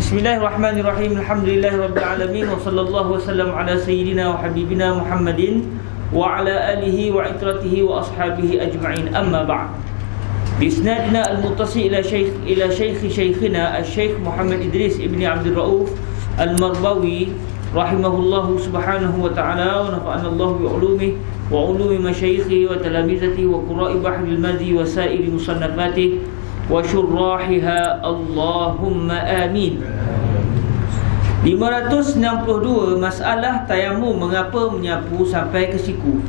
Bismillahirrahmanirrahim. Alhamdulillahirabbil alamin wa sallallahu wasallam ala sayyidina wa habibina Muhammadin wa ala alihi wa itratihi wa ashabihi ajma'in. Amma ba'd. Bisnadina al-muttasil ila shaykhina al-Syekh Muhammad Idris ibni Abdul Rauf al-Marbawi rahimahullahu subhanahu wa ta'ala wa nafa'ana Allah bi ulumihi wa ulumi masyayikhi wa talamizati wa qura'i bahril madhi wa sa'iri musannafatihi wa syurrahiha Allahumma amin. 562 masalah tayamum, mengapa menyapu sampai ke siku.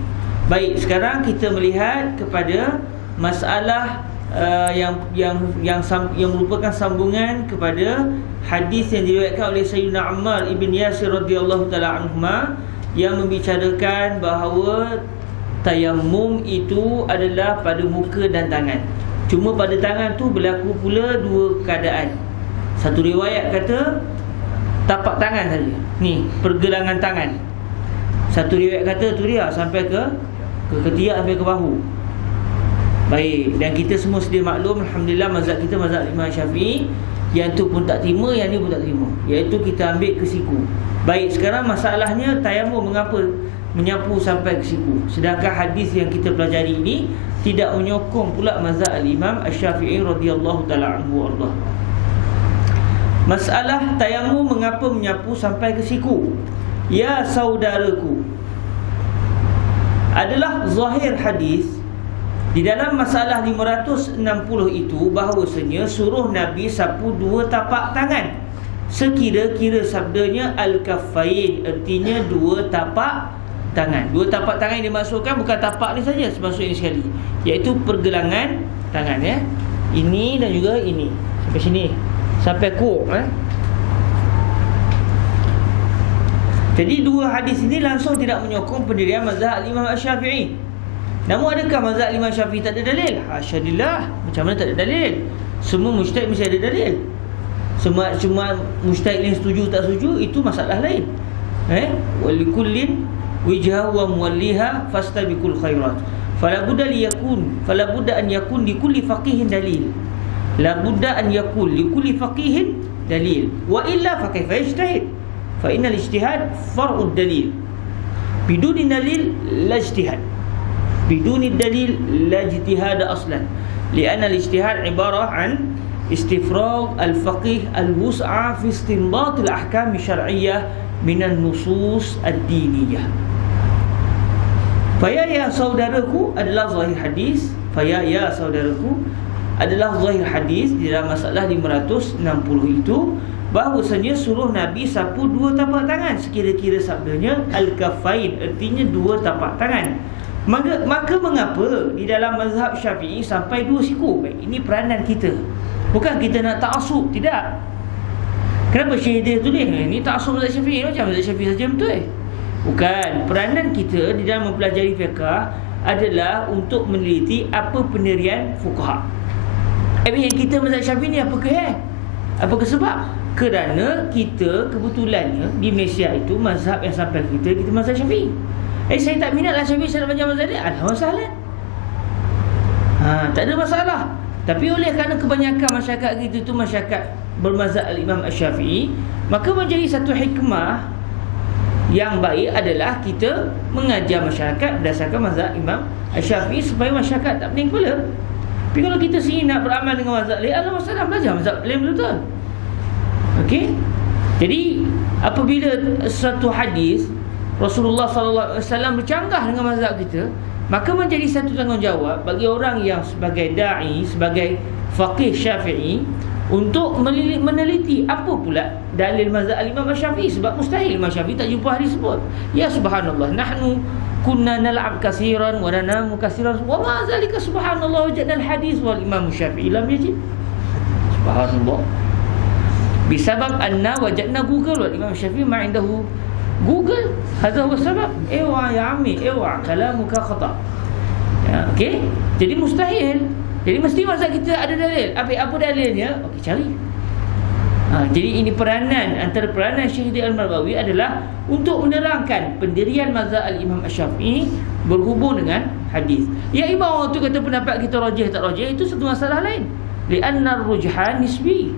Baik, sekarang kita melihat kepada masalah yang merupakan sambungan kepada hadis yang diriwayatkan oleh Sayyidina Ammar ibn Yasir radhiyallahu taala anhuma yang membicarakan bahawa tayamum itu adalah pada muka dan tangan. Cuma pada tangan tu berlaku pula dua keadaan. Satu riwayat kata tapak tangan saja, ni pergelangan tangan. Satu riwayat kata tu dia sampai ke ketiak, sampai ke bahu. Baik, dan kita semua sedia maklum, alhamdulillah, mazhab kita mazhab Imam Syafi'i. Yang tu pun tak terima, yang ni pun tak terima, iaitu kita ambil ke siku. Baik, sekarang masalahnya tayamum, mengapa menyapu sampai ke siku. Sedangkan hadis yang kita pelajari ini tidak menyokong pula mazhab al-Imam Asy-Syafi'i radhiyallahu taala anhu warḍah. Masalah tayamum, mengapa menyapu sampai ke siku. Ya saudaraku, adalah zahir hadis di dalam masalah 560 itu bahawasanya suruh Nabi sapu dua tapak tangan. Sekira-kira sabdanya al-kaffain, artinya dua tapak tangan. Dua tapak tangan yang dimaksudkan bukan tapak ni saja, semasuk ini sekali, iaitu pergelangan tangan, ya. Ini dan juga ini, sampai sini, sampai kuk, Jadi dua hadis ini langsung tidak menyokong pendirian mazhab Imam Asy-Syafi'i. Namun adakah mazhab Imam Syafi'i tak ada dalil? Hasyadillah, macam mana tak ada dalil? Semua mujtahid mesti ada dalil. Cuma mujtahid yang setuju tak setuju itu masalah lain. Walikullin wijha wa muwalliha fastabiqul khairat. Fala budda an yakun li kulli faqihin dalil. La budda an yakun li kulli faqihin dalil. Wa illa fa kaifa yajtahid? Fa innal ijtihad far'ud dalil. Biduni dalil la ijtihad. Biduni dalil la ijtihad aslan. Lianna al-ijtihad ibarah an istifrag al-faqih al-wus'a fi istinbat al-ahkam asy-syar'iyyah min an-nusus ad-diniyah. Ya saudaraku adalah zahir hadis. Ya saudaraku adalah zahir hadis di dalam masalah 560 itu bahawasanya suruh Nabi sapu dua tapak tangan. Sekira-kira sabdanya al-kaffain, artinya dua tapak tangan. Maka mengapa di dalam mazhab Syafi'i sampai dua siku? Baik, ini peranan kita. Bukan kita nak ta'assub, tidak. Kenapa Syekh dia tulis ini ta'assub mazhab Syafi'i, macam mazhab Syafi'i saja betul? Bukan. Peranan kita di dalam mempelajari fiqh adalah untuk meneliti apa pendirian fuqaha. Yang kita mazhab Syafi'i ni apakah sebab? Kerana kita kebetulannya di Malaysia itu mazhab yang sampai kita mazhab Syafi'i. Saya tak minatlah Syafi'i, saya nak belajar mazhab dia, alhamdulillah. Tak ada masalah. Tapi oleh kerana kebanyakan masyarakat kita itu masyarakat bermazhab al-Imam Asy-Syafi'i, maka menjadi satu hikmah yang baik adalah kita mengajar masyarakat berdasarkan mazhab Imam Asy-Syafi'i supaya masyarakat tak pening kepala. Tapi kalau kita sendiri nak beramal dengan mazhab lain, ada masalah, belajar mazhab lain betul-betul. Okey? Jadi apabila satu hadis Rasulullah sallallahu alaihi wasallam bercanggah dengan mazhab kita, maka menjadi satu tanggungjawab bagi orang yang sebagai dai, sebagai faqih Syafi'i untuk meneliti apa pula dalil mazhab Imam Syafi'i. Sebab mustahil Imam Syafi'i tak jumpa hadis sebut. Ya subhanallah, nahnu kunna nal'ab katsiran wa nanamu katsiran wa ma zalika subhanallah wajadna al-hadis wal Imam Syafi'i lam yajid. Subhanallah. Bisabab anna wajadna Google wal Imam Syafi'i ma indahu Google. Hadza huwa sabab. Ewa ya ammi, ewa kalamuka khata. Ya, okey. Jadi mustahil. Jadi mesti mazhab kita ada dalil. Apa dalilnya? Okey, cari. Jadi ini peranan, antara peranan Syekh Al-Marbawi adalah untuk menerangkan pendirian mazhab al-Imam Asy-Syafi'i berhubung dengan hadis. Ya imam tu kata pendapat kita rajih tak rajih, itu satu masalah lain. Li'anna ar-rujhan nisbi.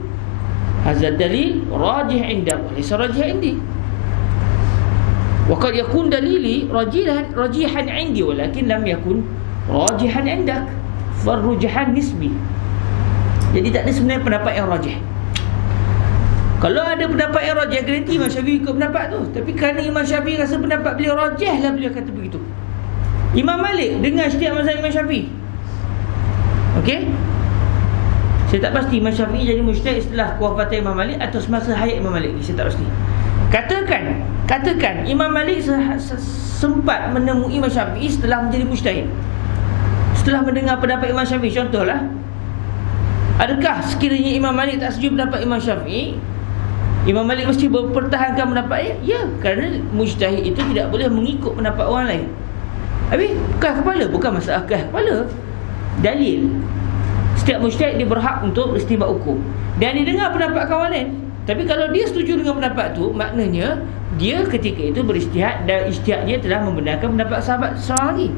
Hazal dalil rajih indak wa laysa rajih indi. Wa qad yakun dalili rajihan indi walakin lam yakun rajihan indak. Farrujahan nisbi. Jadi tak ada sebenarnya pendapat yang rajih. Kalau ada pendapat yang rajih, garanti Imam Syafi'i ikut pendapat tu. Tapi kerana Imam Syafi'i rasa pendapat beliau rajih lah, beliau kata begitu. Imam Malik dengar ijtihad mazhab Imam Syafi'i. Okey? Saya tak pasti Imam Syafi'i jadi mujtahid setelah kewafatan Imam Malik atau semasa hayat Imam Malik ni, saya tak pasti. Katakan Imam Malik sempat menemui Imam Syafi'i setelah menjadi mujtahid. Setelah mendengar pendapat Imam Syafi'i, contohlah, adakah sekiranya Imam Malik tak setuju pendapat Imam Syafi'i, Imam Malik mesti mempertahankan pendapatnya? Ya, kerana mujtahid itu tidak boleh mengikut pendapat orang lain. Habis, kah kepala? Bukan masalah kah kepala, dalil. Setiap mujtahid dia berhak untuk istinbat hukum dan dia dengar pendapat kawan lain. Tapi kalau dia setuju dengan pendapat tu, maknanya dia ketika itu berijtihad dan ijtihadnya telah membenarkan pendapat sahabat seorang lagi.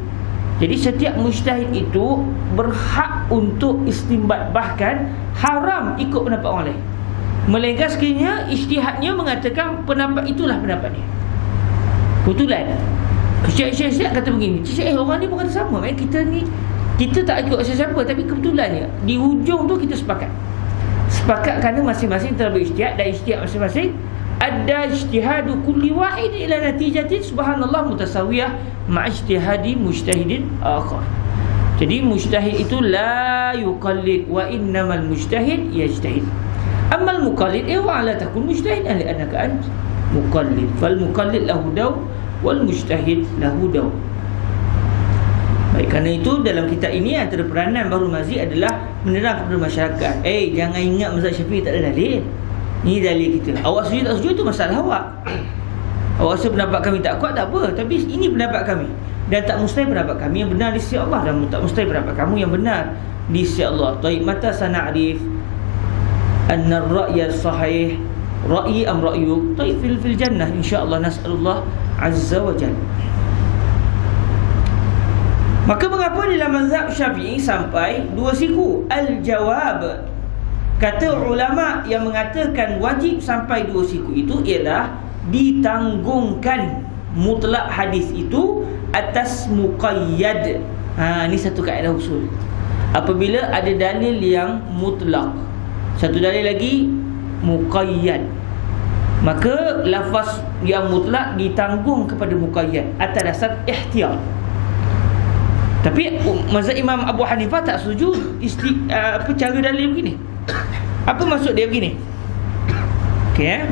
Jadi setiap mujtahid itu berhak untuk istinbat, bahkan haram ikut pendapat orang lain, melainkan sekiranya ijtihadnya mengatakan pendapat itulah pendapat dia. Kebetulan Syekh kata begini, orang ni pun kata sama. Kita tak ikut siapa, tapi kebetulannya di hujung tu kita sepakat kerana masing-masing telah berijtihad, dan ijtihad masing-masing ada ijtihadu kulli wahid ila natijatin subhanallah mutasawiyah ma'ijtihadi mujtahidin akhar. Jadi mujtahid itu la yuqallid wa innamal mujtahid yajtahid. Amal muqallid wa la takun mujtahid li annaka ant muqallid. Fal muqallid lahu daw wal mujtahid lahu daw. Baik, kerana itu dalam kitab ini antara peranan Bahrul Mazi adalah menerang kepada masyarakat, jangan ingat mazhab Syafi'i tak ada dalil. Ini dalil kita. Awak setuju tak setuju tu masalah awak. Awak rasa pendapat kami tak kuat, tak apa, tapi ini pendapat kami. Dan tak mustahil pendapat kami yang benar di sisi Allah, dan tak mustahil pendapat kamu yang benar di sisi Allah. Taib, mata sana'rif anna ar-ra'ya sahih ra'yi am ra'yuk? Taib, fil jannah insya-Allah, nas'alullah azza wa jalla. Maka mengapa dalam mazhab Syafi'i sampai dua siku? Al-jawab, kata ulama yang mengatakan wajib sampai dua siku itu ialah ditanggungkan mutlak hadis itu atas muqayyad. Ini satu kaedah usul. Apabila ada dalil yang mutlak, satu dalil lagi muqayyad, maka lafaz yang mutlak ditanggung kepada muqayyad atas dasar ihtiyat. Tapi mazhab Imam Abu Hanifah tak setuju cara dalil begini. Apa maksud dia begini? Okey,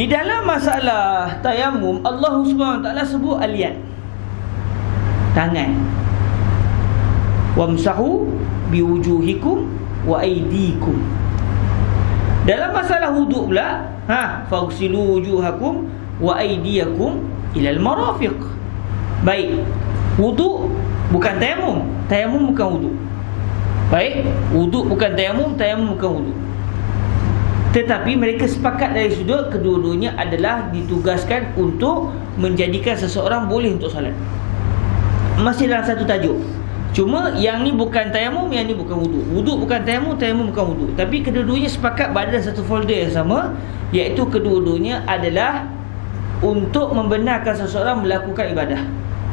di dalam masalah tayamum, Allah Subhanahu Wa Taala sebut al-yad, tangan. Wamsahu biwujuhikum wa aydikum. Dalam masalah wuduk pula, faghsilu wujuhakum wa aydiyakum ila al-marafiq. Baik, wuduk bukan tayamum, tayamum bukan wuduk. Baik, wuduk bukan tayamum, tayamum bukan wuduk. Tetapi mereka sepakat dari sudut kedua-duanya adalah ditugaskan untuk menjadikan seseorang boleh untuk salat. Masih dalam satu tajuk. Cuma yang ni bukan tayamum, yang ni bukan wuduk. Wuduk bukan tayamum, tayamum bukan wuduk. Tapi kedua-duanya sepakat berada dalam satu folder yang sama, iaitu kedua-duanya adalah untuk membenarkan seseorang melakukan ibadah.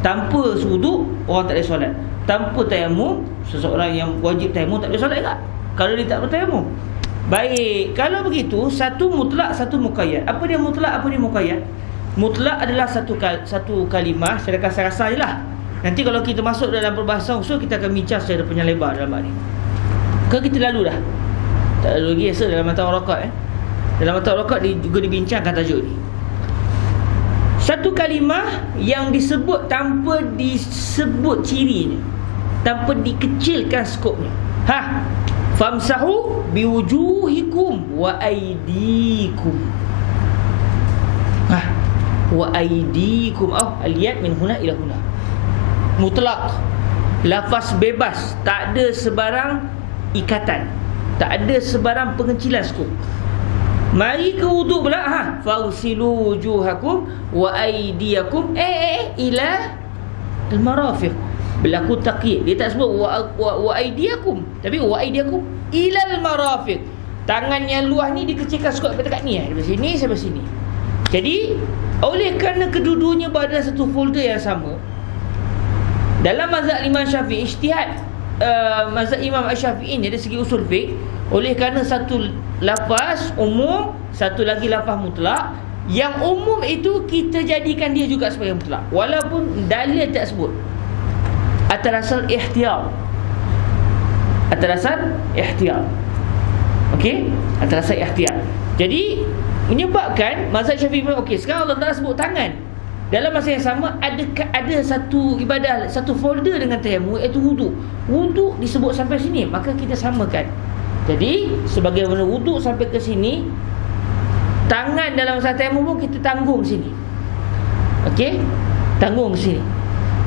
Tanpa wuduk, orang tak boleh solat. Tanpa tayamum, seseorang yang wajib tayamum tak boleh solat juga kalau dia tak bertayamum. Baik, kalau begitu, satu mutlak, satu muqayyad. Apa dia mutlak, apa dia muqayyad? Mutlak adalah satu kalimah secara kasar-kasar je lah. Nanti kalau kita masuk dalam perbahasan usul, kita akan bincang secara panjang lebar dalam bab ni. Ke kita lalu dah? Tak lalu lagi, rasa dalam mata warakat Dalam mata warakat juga dibincangkan tajuk ni. Satu kalimah yang disebut tanpa disebut cirinya, tanpa dikecilkan skopnya. Famsahu biwujuhikum wa aydikum. Wa aydikum, al-yad min huna ila huna. Mutlak, lafaz bebas, tak ada sebarang ikatan, tak ada sebarang pengecilan skop. Mari ke wuduk pula, faghsilu wujuhakum wa aydiyakum ila al-marafiq. Berlaku taqyid. Dia tak sebut wa aydiyakum, tapi wa aydiyakum ila al-marafiq. tangan yang luas ni dikecilkan sekut dekat ni, daripada sini sampai sini. Jadi oleh kerana kedua-duanya berada satu folder yang sama, dalam mazhab Imam Syafi'i, ijtihad mazhab Imam Syafi'i ni dari segi usul fiqh, oleh kerana satu lafaz umum, satu lagi lafaz mutlak, yang umum itu kita jadikan dia juga sebagai mutlak walaupun dalil tak sebut, atas dasar ihtiyar. Atas dasar ihtiyar. Okey, atas dasar ihtiyar. Jadi menyebabkan mazhab Syafi'i, okey, sekarang Allah Taala sebut tangan, dalam masa yang sama ada satu ibadah, satu folder dengan tayammum, iaitu wuduk. Wuduk disebut sampai sini, maka kita samakan. Jadi sebagaimana wuduk sampai ke sini, tangan dalam masa tayammum pun kita tanggung sini. Okey, tanggung sini.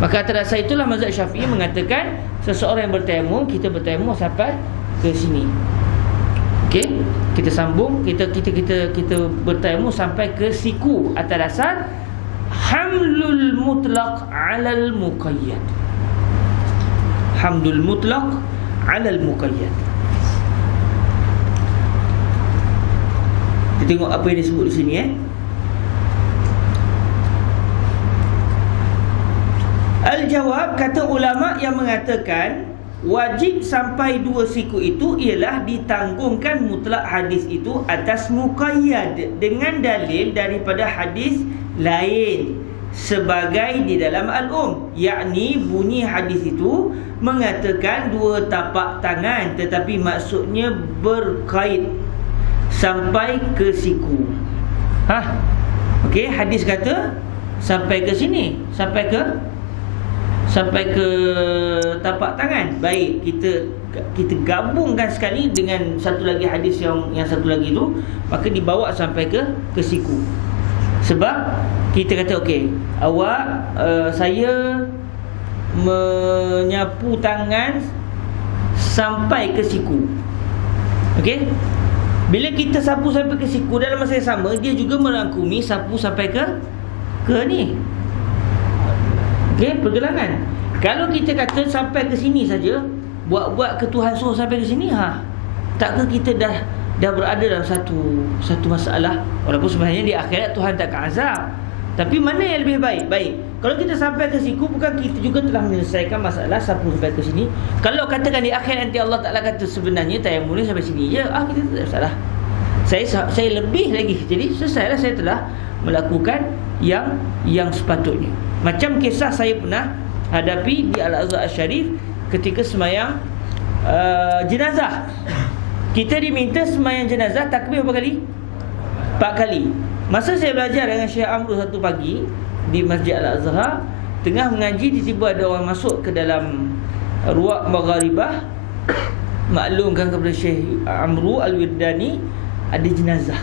Maka atas dasar itulah mazhab Syafi'i mengatakan seseorang yang bertayammum, kita bertayammum sampai ke sini. Okey, kita sambung, kita bertayammum sampai ke siku atas dasar hamlul mutlaq 'alal muqayyad. Hamlul mutlaq 'alal muqayyad. Kita tengok apa yang disebut di sini Al-jawab, kata ulama yang mengatakan wajib sampai dua siku itu ialah ditanggungkan mutlak hadis itu atas muqayyad dengan dalil daripada hadis lain sebagai di dalam al-um, yakni bunyi hadis itu mengatakan dua tapak tangan, tetapi maksudnya berkait sampai ke siku. Okey, hadis kata sampai ke sini, sampai ke tapak tangan. Baik, kita gabungkan sekali dengan satu lagi hadis yang satu lagi tu, maka dibawa sampai ke siku. Sebab kita kata okey, saya menyapu tangan sampai ke siku. Okey, bila kita sapu sampai ke siku, dalam masa yang sama dia juga merangkumi sapu sampai ke ni. Okey, pergelangan. Kalau kita kata sampai ke sini saja, buat ke Tuhan suruh sampai ke sini, takkah kita dah berada dalam satu masalah? Walaupun sebenarnya di akhirat Tuhan takkan azab, tapi mana yang lebih baik? Baik, kalau kita sampai ke siku, bukan kita juga telah menyelesaikan masalah sapu sampai ke sini? Kalau katakan di akhirat nanti Allah Ta'ala kata sebenarnya tayammum ni sampai sini je, kita tak salah. Saya lebih lagi. Jadi selesailah, saya telah melakukan yang sepatutnya. Macam kisah saya pernah hadapi di Al-Azhar Al-Syarif ketika semayang jenazah. Kita diminta semayang jenazah takbir berapa kali? 4 kali. Masa saya belajar dengan Syekh Amru satu pagi di Masjid Al-Azhar, tengah mengaji, tiba-tiba ada orang masuk ke dalam ruang magharibah, maklumkan kepada Syekh Amru Al-Wirdani ada jenazah.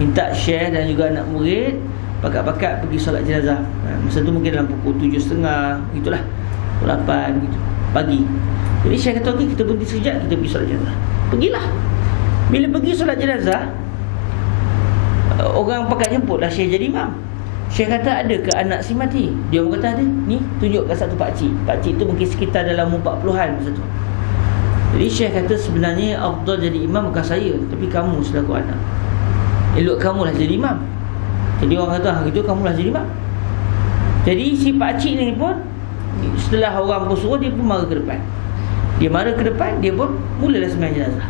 Minta Syekh dan juga anak murid pakat-pakat pergi solat jenazah. Masa tu mungkin dalam pukul 7.30, gitulah, pukul 8 gitu, pagi. Jadi Syekh kata okey, kita berhenti sekejap, kita pergi solat jenazah. Pergilah. Bila pergi solat jenazah, orang pakat jemputlah Syekh jadi imam. Syekh kata, ada ke anak si mati? Dia orang kata ada. Ni tunjukkan satu pakcik. Pakcik tu mungkin sekitar dalam 40-an masa tu. Jadi Syekh kata sebenarnya afdal jadi imam bukan saya, tapi kamu selaku anak. Elok kamulah jadi imam. Jadi orang kata, gitu kamulah jadi imam. Jadi si pakcik ni pun, setelah orang pun suruh, dia pun mara ke depan. Dia mara ke depan, dia pun mulalah sembahyang jenazah.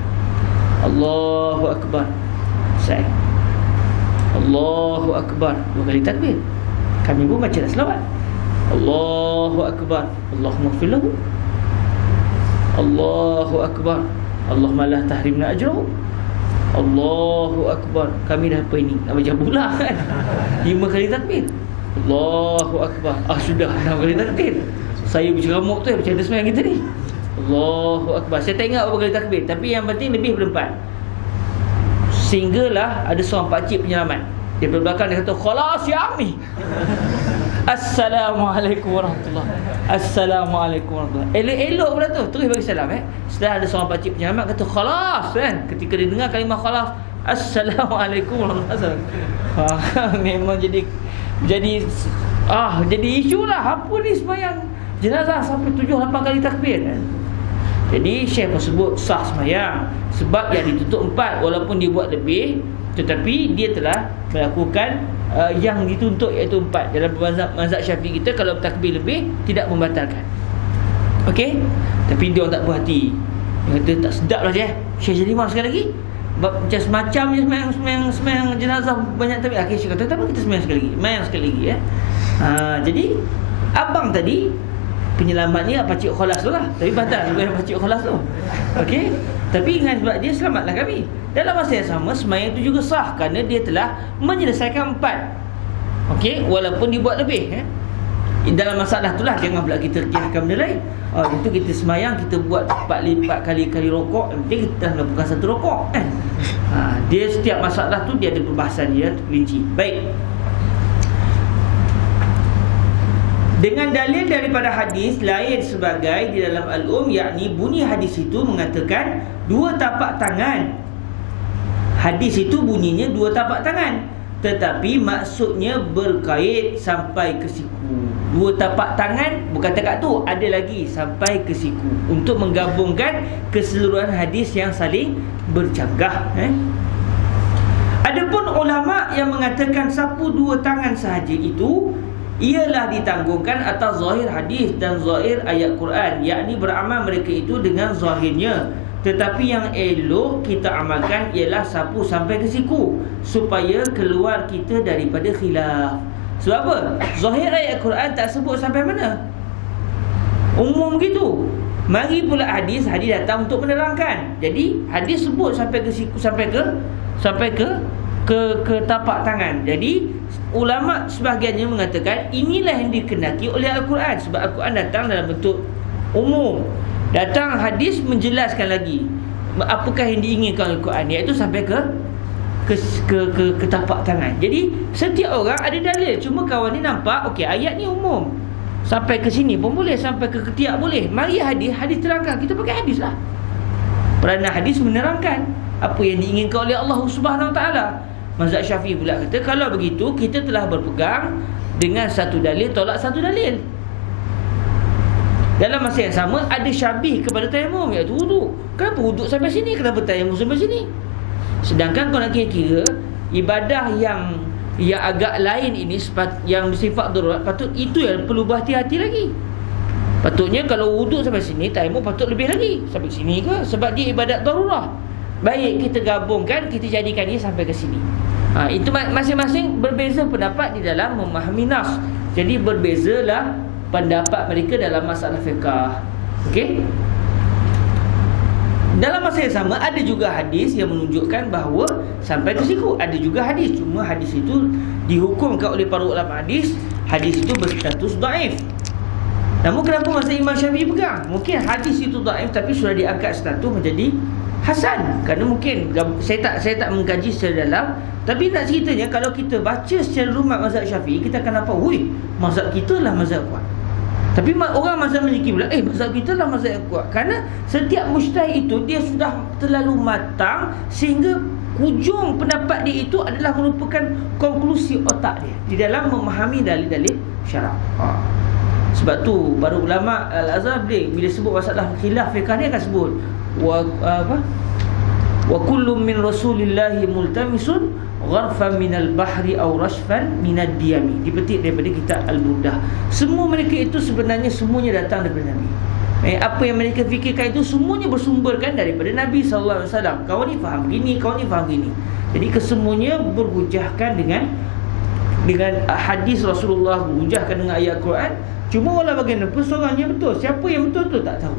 Allahu Akbar. Saya Allahu Akbar, 2 kali takbir. Kami pun baca selawat. Allahu Akbar, Allahumma ighfir lahu. Allahu Akbar, Allahumma la tahrimna ajrahu. Allahu Akbar. Kami dah apa ini? Nak baca pula kan? 5 kali takbir. Allahu Akbar. Sudah 6 kali takbir. Saya berceramuk tu, macam mana sembahyang kita ni? Allahu Akbar. Saya tak ingat berapa kali takbir, tapi yang penting lebih daripada 4. Sehinggalah ada seorang pakcik penyelamat. Dia belakang, dia kata, "Khalas ya ammi." Assalamualaikum warahmatullahi. Assalamualaikum warahmatullahi. Elok-elok pula tu, terus bagi salam Setelah ada seorang pakcik penyelamat kata khalas kan. Ketika dia dengar kalimah khalas, Assalamualaikum warahmatullahi. Memang jadi isu lah. Apa ni sembahyang jenazah sampai 7-8 kali takbir kan? Jadi Syekh pun sebut sah sembahyang sebab yang dituntut 4, walaupun dia buat lebih, tetapi dia telah melakukan yang dituntut iaitu 4. Dalam mazhab Syafi'i kita, kalau takbir lebih tidak membatalkan. Okey, tapi dia orang tak puas hati. Dia kata tak sedap lah Syekh jadi sekali lagi. Macam semacam je semayang jenazah banyak tapi akhir Syekh kata tak apa, kita semayang sekali lagi jadi abang tadi penyelamatnya Pakcik Kholas tu lah, tapi batal sebenarnya Pakcik Kholas tu. Okey, tapi ingat sebab dia selamatlah kami. Dalam masa yang sama semayang itu juga sah kerana dia telah menyelesaikan 4. Okey, walaupun dibuat lebih dalam masalah itulah jangan pula kita kiaskan benda lain. Itu kita semayang, kita buat 4 kali rokok, yang penting kita dah melakukan 1 rokok dia setiap masalah tu dia ada perbahasan dia terperinci. Baik, dengan dalil daripada hadis lain sebagai di dalam yakni bunyi hadis itu mengatakan 2 tapak tangan. Hadis itu bunyinya 2 tapak tangan, tetapi maksudnya berkait sampai ke siku. 2 tapak tangan, bukan takat tu, ada lagi sampai ke siku, untuk menggabungkan keseluruhan hadis yang saling bercanggah. Adapun ulama yang mengatakan sapu 2 tangan sahaja itu ialah ditanggungkan atas zahir hadis dan zahir ayat Quran, yakni beramal mereka itu dengan zahirnya. Tetapi yang elok kita amalkan ialah sapu sampai ke siku, supaya keluar kita daripada khilaf. Sebab apa? Zahir ayat Quran tak sebut sampai mana, umum gitu. Mari pula hadis datang untuk menerangkan. Jadi hadis sebut sampai ke siku, sampai ke tapak tangan. Jadi ulama sebahagiannya mengatakan inilah yang dikehendaki oleh Al-Quran, sebab Al-Quran datang dalam bentuk umum. Datang hadis menjelaskan lagi apakah yang diinginkan Al-Quran, iaitu sampai ke tapak tangan. Jadi setiap orang ada dalil. Cuma kawan ni nampak okey, ayat ni umum, sampai ke sini pun boleh, sampai ke ketiak boleh. Mari hadis terangkan, kita pakai hadis lah. Peranan hadis menerangkan apa yang diinginkan oleh Allah Subhanahu Wa Taala. Mazhab Syafi'i pula kata kalau begitu kita telah berpegang dengan satu dalil tolak satu dalil. Dalam masa yang sama ada syabih kepada tayamum, iaitu wuduk. Kenapa wuduk sampai sini, kenapa tayamum sampai sini? Sedangkan kalau nak kira ibadah yang agak lain ini, yang bersifat darurat, patut itu yang perlu berhati-hati lagi. Patutnya kalau wuduk sampai sini, tayamum patut lebih lagi. Sampai sini ke? Sebab dia ibadat darurah. Baik, kita gabungkan, kita jadikan dia sampai ke sini. Itu masing-masing berbeza pendapat di dalam memahami nas. Jadi berbezalah pendapat mereka dalam masalah fiqh. Okey? Dalam masa yang sama ada juga hadis yang menunjukkan bahawa sampai ke siku. Ada juga hadis, cuma hadis itu dihukumkan oleh para ulama hadis itu berstatus dhaif. Namun kenapa mazhab Imam Syafi'i pegang? Mungkin hadis itu dhaif tapi sudah diangkat status menjadi hasan. Kerana mungkin saya tak mengkaji secara dalam, tapi nak ceritanya kalau kita baca secara lumat mazhab Syafi'i, kita akan nampak, wih, mazhab kita lah mazhab kuat. Tapi orang mazhab Maliki pula, mazhab kita lah mazhab yang kuat. Kerana setiap mujtahid itu dia sudah terlalu matang sehingga hujung pendapat dia itu adalah merupakan konklusi otak dia di dalam memahami dalil-dalil syarak. Sebab tu baru ulama Al-Azhar bila sebut masalah khilaf fiqh ni akan sebut wa kullu min rasulillahi multamisun gharfan minal bahri aw rashfan minad diyami. Dipetik daripada kitab Al-Burdah. Semua mereka itu sebenarnya semuanya datang daripada Nabi. Apa yang mereka fikirkan itu semuanya bersumberkan daripada Nabi sallallahu alaihi wasallam. Kawan ni faham gini, kawan ni faham gini. Jadi kesemuanya berhujahkan dengan hadis Rasulullah, berhujahkan dengan ayat Quran. Cuma walau bagaimana persoalannya betul, siapa yang betul tu tak tahu.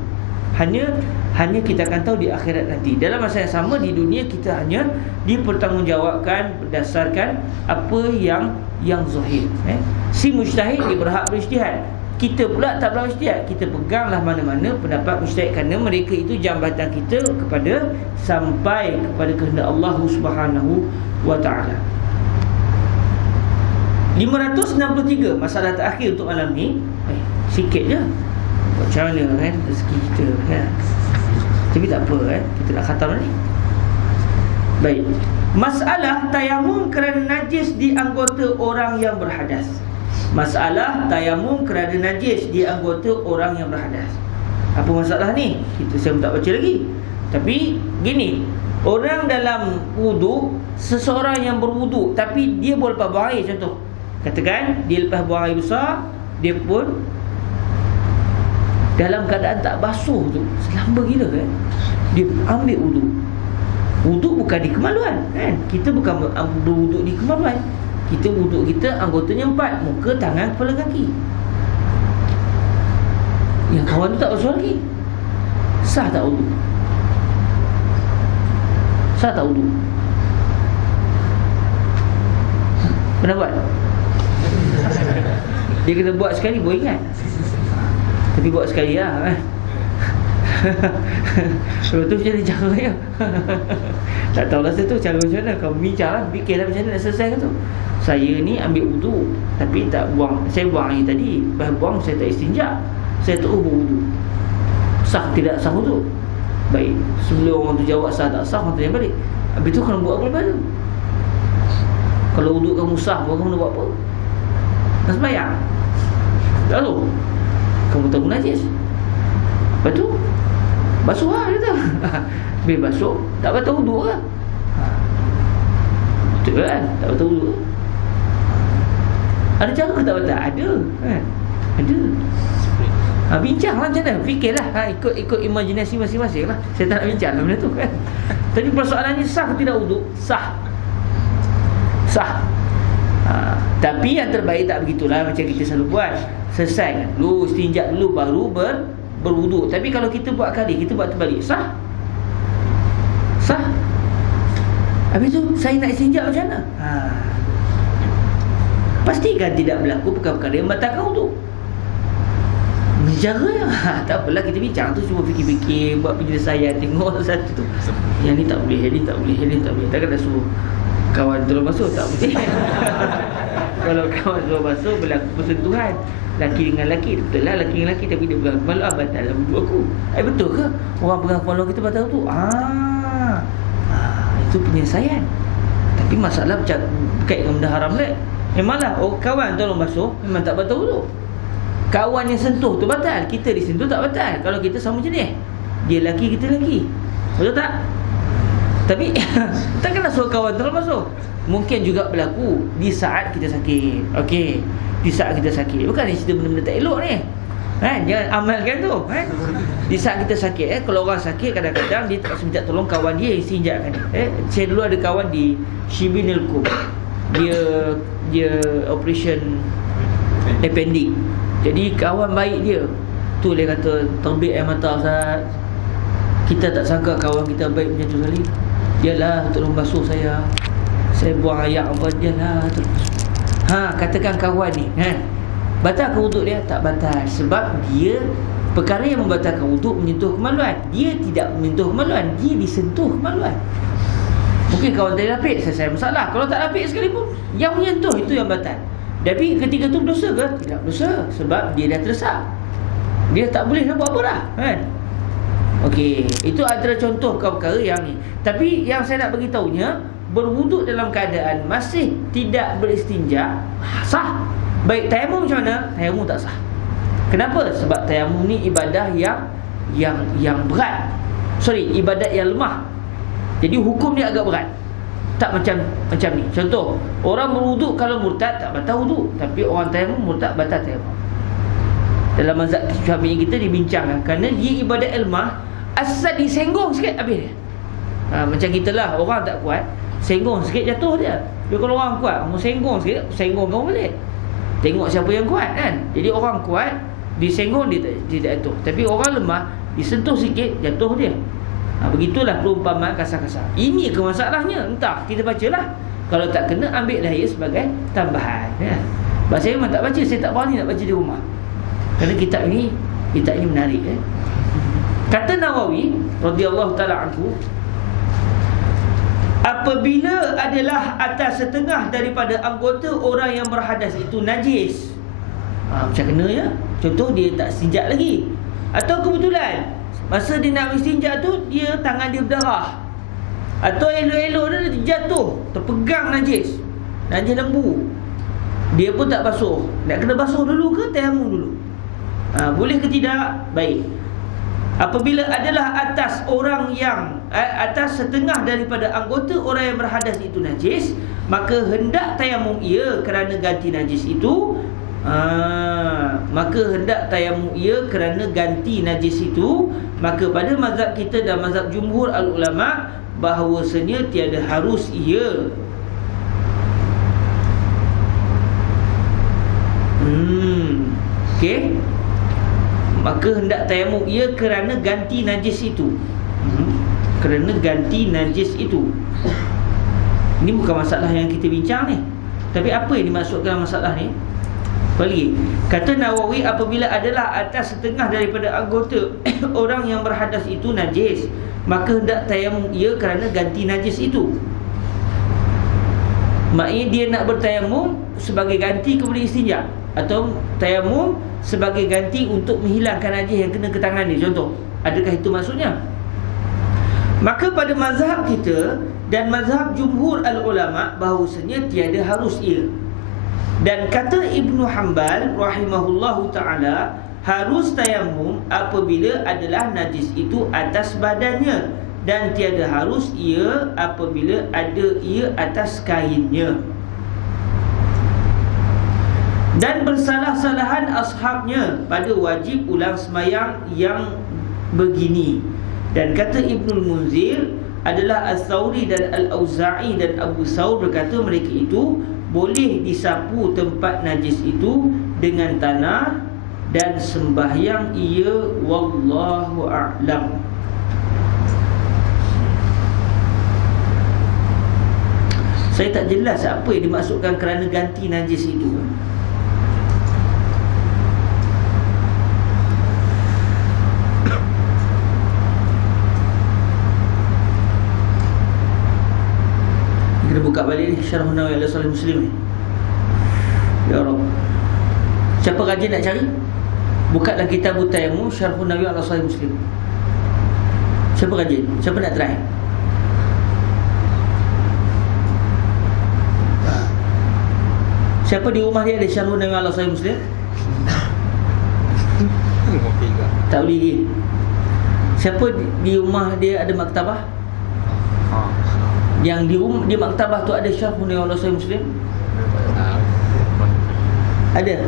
Hanya kita akan tahu di akhirat nanti. Dalam masa yang sama di dunia kita hanya dipertanggungjawabkan berdasarkan apa yang zahir. Si mujtahid dia berhak berijtihad. Kita pula tak berhak ijtihad. Kita peganglah mana-mana pendapat mujtahid, kerana mereka itu jambatan kita kepada sampai kepada kehendak Allah Subhanahu wa taala. 563 masalah terakhir untuk malam ni. Sikit je. Macam mana kan rezeki kita kan. Tapi tak apa kita nak khatam ni. Baik. Masalah tayamum kerana najis di anggota orang yang berhadas. Masalah tayamum kerana najis di anggota orang yang berhadas. Apa masalah ni? Saya tak baca lagi. Tapi gini, orang dalam wudu, seseorang yang berwudu tapi dia boleh lepas buang air, contoh katakan dia lepas buang air besar, dia pun dalam keadaan tak basuh tu, selamba gila kan, dia ambil wudu. Wudu bukan di kemaluan kan? Kita bukan berwudu di kemaluan. Kita wudu kita anggotanya 4, muka, tangan, kepala, kaki. Yang kawan tu tak basuh lagi, sah tak wudu? Sah tak wudu? Pernah buat? Dia kena buat sekali boleh ingat. Tapi buat sekali lah kan. Lepas tu macam mana cara dia? Tak tahu rasa tu cara macam mana. Kau bincang lah, fikirlah macam mana nak selesai tu. Saya ni ambil wudu tapi tak buang. Saya buang air tadi, lepas buang saya tak istinja, saya terus berwudu. Sah tidak sah wudu? Baik, sebelum orang tu jawab sah tak sah, orang tanya balik, habis tu kena buat apa lepas tu? Kalau wudu kamu sah, kamu nak buat apa? Nak sembahyang? Lalu kamu tahu najis, lepas tu basuh lah, kata. Habis basuh, tak batal wudu lah. Betul kan? Tak batal wudu. Ada cara ke tak batal? Ada kan? Ada. Bincang lah macam mana, fikirlah, ikut imajinasi masing-masing lah. Saya tak nak bincang lah benda tu kan. Tapi persoalannya sah ke tidak wudu? Sah. Tapi yang terbaik tak begitulah, macam kita selalu buat. Selesai dulu, istinja dulu, baru berwudu. Tapi kalau kita buat kali, kita buat terbalik, sah. Habis tu saya nak istinja macam mana? Pastikan tidak berlaku perkara-perkara yang membatalkan wudu. Menjaga ya. Tak apalah, kita bincang tu, cuba fikir-fikir, buat penyelesaian, tengok satu tu. Yang ni tak boleh, yang ni tak boleh, yang ni tak boleh. Takkan dah suruh kawan tolong basuh, tak boleh. Kalau kawan tolong basuh, berlaku persentuhan laki dengan laki, betul lah, laki dengan laki, tapi dia pegang kepala, batal lah wudu aku. Betul ke orang pegang kepala kita batal wudu? Itu penyelesaian. Tapi masalah berkait dengan benda haram lah. Memanglah kawan tolong basuh, memang tak batal wudu. Kawan yang sentuh tu batal, kita disentuh tak batal. Kalau kita sama jenis, dia lelaki, kita lelaki, betul tak? Tapi takkanlah suruh kawan tolong basuh. Mungkin juga berlaku di saat kita sakit. Okey, di saat kita sakit, bukan ni cerita benda-benda tak elok ni kan? Jangan amalkan tu kan? Di saat kita sakit, kalau orang sakit kadang-kadang dia tak minta tolong kawan dia yang sinjakkan dia. Saya dulu ada kawan di Shibinil Kum, dia operation appendix. Jadi kawan baik dia tu, dia kata terbit air mata, Ustaz. Kita tak sangka kawan kita baik macam tu sekali. Dialah tolong basuh saya buang air apa dia lah. Katakan kawan ni batal ke wuduk dia? Tak batal. Sebab dia, perkara yang membatalkan wuduk menyentuh kemaluan. Dia tidak menyentuh kemaluan, dia disentuh kemaluan. Mungkin kawan tadi lapik, selesai masalah. Kalau tak lapik sekalipun, yang menyentuh itu yang batal. Tapi ketika tu berdosa ke? Tidak berdosa, sebab dia dah terdesak, dia tak boleh nak buat apa dah kan? Okey, itu antara contoh perkara yang ni. Tapi yang saya nak bagi tahunya, berwuduk dalam keadaan masih tidak beristinja sah. Baik tayamum macam mana? Tayamum tak sah. Kenapa? Sebab tayamum ni ibadah yang berat. Ibadat yang lemah. Jadi hukum dia agak berat. Tak macam ni. Contoh, orang berwuduk kalau murtad tak batal wuduk, tapi orang tayamum murtad batal tayamum. Dalam mazhab Syafi'i kita dibincangkan, kerana dia ibadat ilmah, asal disenggong sikit habis dia. Macam kita lah, orang tak kuat, senggong sikit jatuh dia. Tapi kalau orang kuat, mau senggong sikit, senggong kamu balik. Tengok siapa yang kuat kan. Jadi orang kuat disenggong dia tak jatuh, tapi orang lemah disentuh sikit jatuh dia. Begitulah perumpamaan kasar-kasar. Ini ke masalahnya? Entah, kita bacalah. Kalau tak kena, ambil dah ia sebagai tambahan ya. Sebab saya memang tak baca, saya tak berani nak baca di rumah, kerana kitab ini menarik Kata Nawawi radhiyallahu taala anhu, apabila adalah atas setengah daripada anggota orang yang berhadas itu najis, macam kena ya. Contoh, dia tak istinja lagi, atau kebetulan masa dia nak istinja tu, dia tangan dia berdarah, atau elok-elok dia jatuh, terpegang najis lembu, dia pun tak basuh. Nak kena basuh dulu ke tayamum dulu? Boleh ke tidak? Baik, apabila adalah atas orang yang atas setengah daripada anggota orang yang berhadas itu najis, maka hendak tayamum ia kerana ganti najis itu. Maka hendak tayamum ia kerana ganti najis itu. Maka pada mazhab kita dan mazhab jumhur al-ulama, bahawasanya tiada harus ia. Okey. Maka hendak tayamum ia kerana ganti najis itu. Kerana ganti najis itu. Ini bukan masalah yang kita bincang ni. Tapi apa yang dimaksudkan masalah ni? Lagi, kata Nawawi, apabila adalah atas setengah daripada anggota orang yang berhadas itu najis, maka hendak tayamum ia kerana ganti najis itu. Maknanya dia nak bertayamum sebagai ganti kepada istinja, atau tayamum sebagai ganti untuk menghilangkan najis yang kena ke tangan dia. Contoh, adakah itu maksudnya? Maka pada mazhab kita dan mazhab jumhur al-ulama, bahawasanya tiada harus ia. Dan kata Ibnu Hanbal rahimahullahu ta'ala, harus tayamum apabila adalah najis itu atas badannya, dan tiada harus ia apabila ada ia atas kainnya. Dan bersalah-salahan ashabnya pada wajib ulang semayang yang begini. Dan kata Ibnul Munzir adalah Al-Thawri dan Al-Auza'i dan Abu Thawr berkata mereka itu boleh disapu tempat najis itu dengan tanah dan sembahyang ia, wallahu a'lam. Saya tak jelas apa yang dimaksudkan kerana ganti najis itu. Kita buka balik ni Syarah Nawawi ala Sahih Muslim ni. Ya Rabb, siapa rajin nak cari, buka dalam kitab Tayammum Syarah Nawawi ala Sahih Muslim. Siapa rajin? Siapa nak try? Siapa di rumah dia ada Syarah Nawawi ala Sahih Muslim? Tak boleh lagi. Siapa di rumah dia ada maktabah? Yang di maktabah tu ada Syarah Nawawi ala Sahih Muslim? Ada?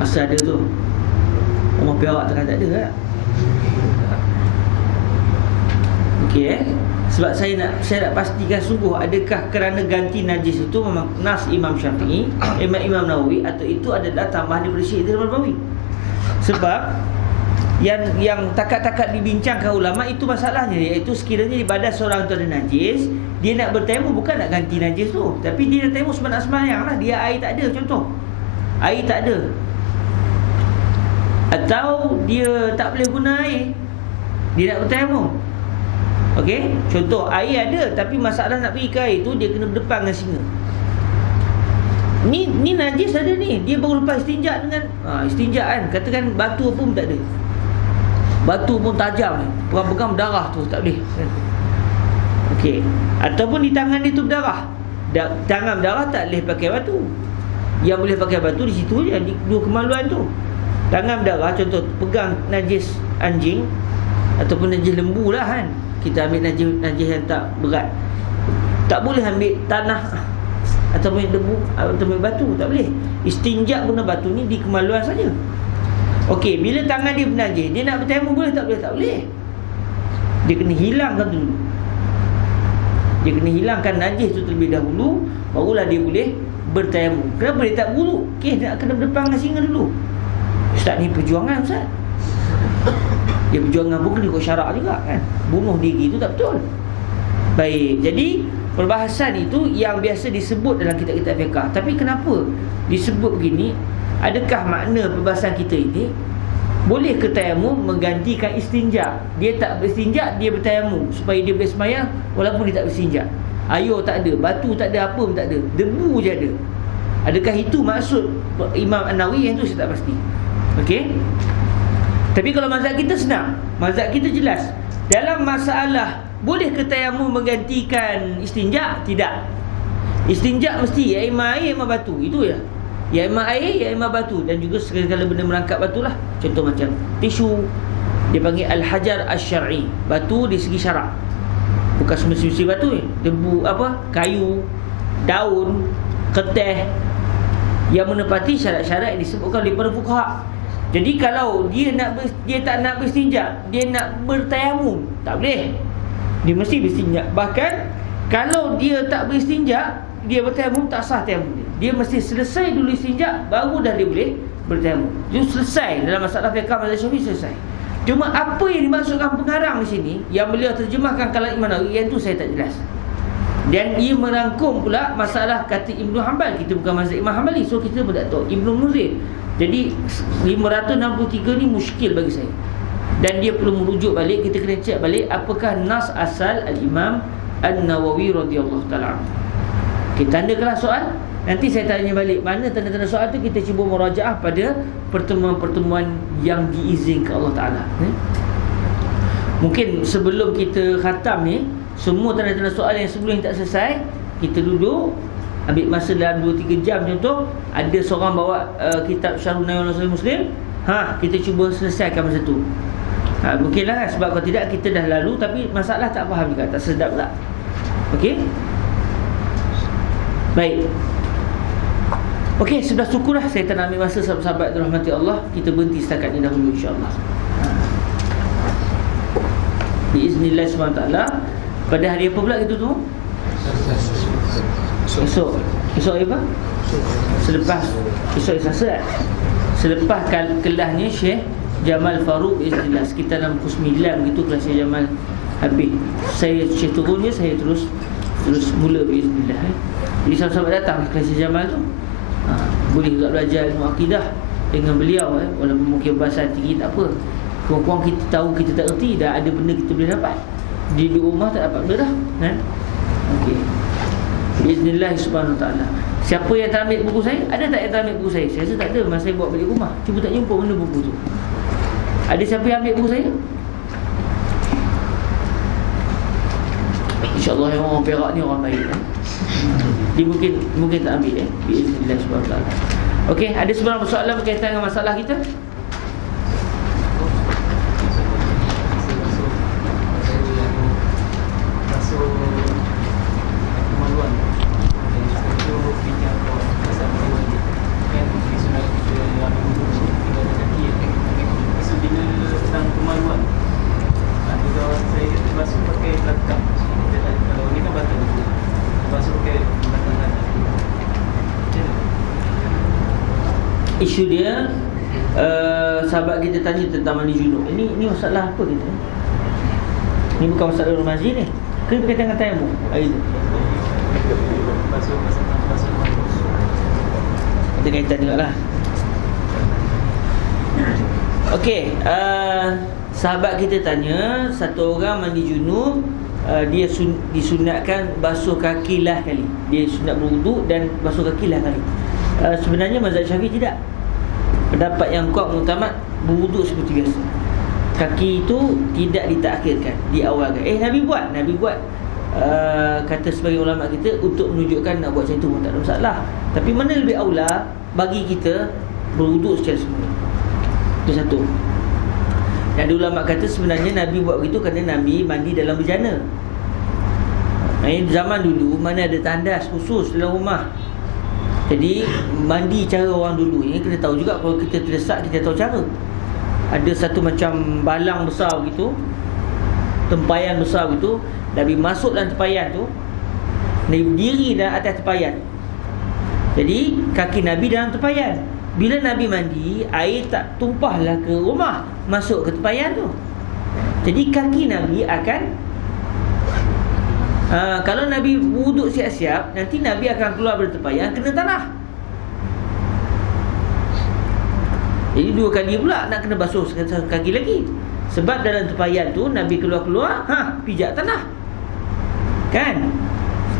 Asal ada tu. Rumah Perak tak ada tak? Okey. Sebab saya nak pastikan sungguh adakah kerana ganti najis itu memang nas Imam Syafi'i, Imam Nawawi, atau itu adalah tambahan daripada Syekh Al-Nawawi. Sebab yang takat-takat dibincangkan ulama itu masalahnya, iaitu sekiranya di badan seorang tu ada najis, dia nak bertayamum bukan nak ganti najis tu, tapi dia nak tayamum sebab nak sembahyang lah. Dia air tak ada, contoh air tak ada, atau dia tak boleh guna air, dia nak bertayamum. Okey, contoh air ada tapi masalah nak pergi ke air tu dia kena berdepan dengan singa. Ni najis ada ni, dia baru lepas istinja dengan istinja kan, katakan batu pun tak ada, batu pun tajam, pegang-pegang berdarah tu tak boleh. Okey, ataupun di tangan dia tu berdarah, tangan berdarah tak boleh pakai batu. Yang boleh pakai batu di situ je, di dua kemaluan tu. Tangan berdarah, contoh pegang najis anjing ataupun najis lembu lah kan, kita ambil najis yang tak berat, tak boleh ambil tanah ataupun debu ataupun batu, tak boleh. Istinja guna batu ni di kemaluan saja. Okey, bila tangan dia bernajis, dia nak bertayamum boleh tak boleh? Tak boleh. Dia kena hilangkan dulu. Dia kena hilangkan najis tu terlebih dahulu, barulah dia boleh bertayamum. Kenapa dia tak bulu? Okey, dia nak kena berdepan dengan singa dulu. Ustaz ni perjuangan Ustaz. Dia perjuangan pun kena ikut syarak juga kan. Bunuh diri tu tak betul. Baik, jadi perbahasan itu yang biasa disebut dalam kitab-kitab fiqh. Tapi kenapa disebut begini? Adakah makna perbahasan kita ini boleh ke tayamum menggantikan istinja? Dia tak beristinja, dia bertayamum supaya dia boleh sembahyang walaupun dia tak beristinja. Air tak ada, batu tak ada, apa pun tak ada, debu je ada. Adakah itu maksud Imam An-Nawawi? Yang tu saya tak pasti. Okey. Tapi kalau mazhab kita senang, mazhab kita jelas. Dalam masalah boleh ke tayamum menggantikan istinja? Tidak. Istinja mesti ya imam air, imam batu, itu ya. Ya imam air, ya imam batu, dan juga segala benda merangkap batu lah. Contoh macam tisu, Dia panggil al-hajar asy-syar'i, batu di segi syarak. Bukan semestinya batu ni, debu apa, kayu, daun, keteh yang menepati syarat-syarat yang disebutkan oleh para fuqaha. Jadi kalau dia tak nak berstinja, dia nak bertayamum, tak boleh. Dia mesti berstinja. Bahkan kalau dia tak berstinja, dia bertayamum, tak sah tayamum dia. Dia mesti selesai dulu istinja, baru dah dia boleh bertayamum. Dia selesai dalam masalah fiqh mazhab Syafi'i, selesai. Cuma apa yang dimaksudkan pengarang di sini, yang beliau terjemahkan kalam Imam Nawawi, yang tu saya tak jelas. Dan ia merangkum pula masalah kata Ibnu Hanbal. Kita bukan mazhab Imam Hanbali, so kita pun tak tahu. Ibnu Munzir. Jadi 563 ni muskil bagi saya. Dan dia perlu merujuk balik, kita kena cek balik apakah nas asal Al-Imam An-Nawawi radhiyallahu ta'ala. Kita tandakanlah soal. Nanti saya tanya balik mana tanda-tanda soal tu, kita cuba murajaah pada pertemuan-pertemuan yang diizinkan Allah Ta'ala. Mungkin sebelum kita khatam ni, semua tanda-tanda soal yang sebelum tak selesai, kita duduk, ambil masa dalam 2-3 jam contoh. Ada seorang bawa kitab Syarhun Nawawi Sahih Muslim, kita cuba selesaikan masa tu. Mungkinlah kan, sebab kalau tidak kita dah lalu, tapi masalah tak faham juga, tak sedap pula. Okey? Baik. Okey, sudah syukurlah. Saya tak nak ambil masa sahabat-sahabat dirahmati Allah. Kita berhenti setakat ini dahulu insya-Allah. Biiznillah SWT. Pada hari apa pula kita tu? Esok. Esok apa? Selepas esok Selasa. Selepas kelahnya Syekh Jamal Faruq, biiznillah sekitar 69 begitu kelas Syekh Jamal habis. Saya Syekh turunnya, saya terus mula biiznillah. Jadi sahabat-sahabat datang kelas Syekh Jamal tu, boleh juga belajar ilmu akidah dengan beliau, walaupun mungkin bahasa tinggi tak apa. Kurang-kurang kita tahu, kita tak erti, dah ada benda kita boleh dapat. Di rumah tak dapat benda dah, kan? Okey. Bismillah subhanahu ta'ala. Siapa yang tak ambil buku saya? Ada tak yang tak ambil buku saya? Saya rasa tak ada, masa saya buat balik rumah. Cuba tak jumpa mana buku tu. Ada siapa yang ambil buku saya? InsyaAllah yang orang Perak ni orang baik, kan? Dia mungkin tak ambil, Bismillah subhanahu ta'ala. Okey, ada sebarang soalan berkaitan dengan masalah kita? Isu dia, sahabat kita tanya tentang mandi junub. Ini masalah apa kita? Ini bukan masalah Ramazi ni. Kena berkaitan dengan tayamum. Kita kaitan juga lah. Okey, sahabat kita tanya, satu orang mandi junub, dia disunatkan basuh kaki lah kali. Dia sunat berwuduk dan basuh kaki lah kali. Sebenarnya mazhab Syafi'i tidak. Pendapat yang kuat mutamat berwuduk seperti biasa. Kaki itu tidak ditakhirkan, diawalkan. Nabi buat kata sebagai ulama kita untuk menunjukkan nak buat macam itu pun tak ada masalah. Tapi mana lebih aula bagi kita berwuduk secara semula. Itu satu. Dan ada ulama kata sebenarnya Nabi buat begitu kerana Nabi mandi dalam bejana. Zaman dulu mana ada tandas khusus dalam rumah. Jadi mandi cara orang dulu ni kena tahu juga. Kalau kita terdesak, kita tahu cara. Ada satu macam balang besar begitu, tempayan besar begitu. Nabi masuk dalam tempayan tu, Nabi berdiri dalam atas tempayan. Jadi kaki Nabi dalam tempayan. Bila Nabi mandi, air tak tumpahlah ke rumah, masuk ke tempayan tu. Jadi kaki Nabi akan kalau Nabi wuduk siap-siap, nanti Nabi akan keluar dari tempayan, kena tanah. Jadi dua kali pula nak kena basuh kaki lagi. Sebab dalam tempayan tu Nabi keluar-keluar, pijak tanah. Kan?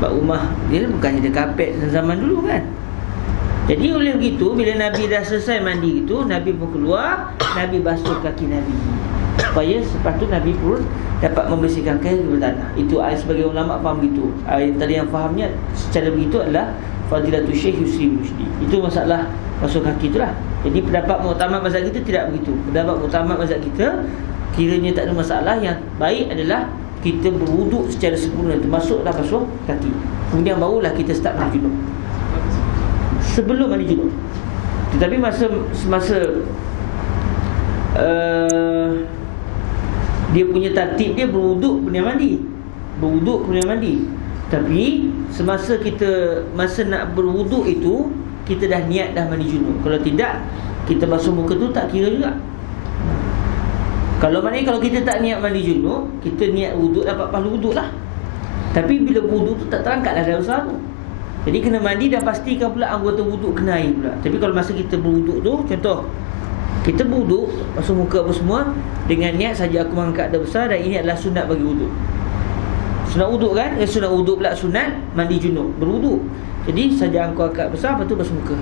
Sebab rumah dia bukannya ada kapet zaman dulu kan. Jadi oleh begitu, bila Nabi dah selesai mandi itu, Nabi pun keluar, Nabi basuh kaki Nabi, supaya lepas tu Nabi pun dapat membersihkan kaki dari tanah. Itu sebagai ulama faham begitu. Tadi yang fahamnya secara begitu adalah Fadilatul Syekh Yusri Rushdi. Itu masalah basuh kaki itulah. Jadi pendapat muktamad mazhab kita tidak begitu. Pendapat muktamad mazhab kita, kiranya tak ada masalah, yang baik adalah kita berwuduk secara sempurna, termasuk dah basuh kaki. Kemudian barulah kita start mandi junub. Sebelum mandi junub. Tetapi semasa dia punya tertib dia berwuduk kemudian mandi. Berwuduk kemudian mandi. Tapi semasa masa nak berwuduk itu, kita dah niat dah mandi junub. Kalau tidak, kita basuh muka tu tak kira juga. Kalau kita tak niat mandi junub, kita niat wuduk, dapat pahala wuduk lah. Tapi bila wuduk tu tak terangkat dah dosa tu. Jadi kena mandi dan pastikan pula anggota wuduk kena air pula. Tapi kalau masa kita berwuduk tu, contoh kita berwuduk, basuh muka apa semua dengan niat saja aku mengangkat dosa, dan ini adalah sunat bagi wuduk. Sunat wuduk kan? Sunat wuduk pula sunat mandi junub, berwuduk. Jadi saja aku angkat besar, lepas tu basuh muka.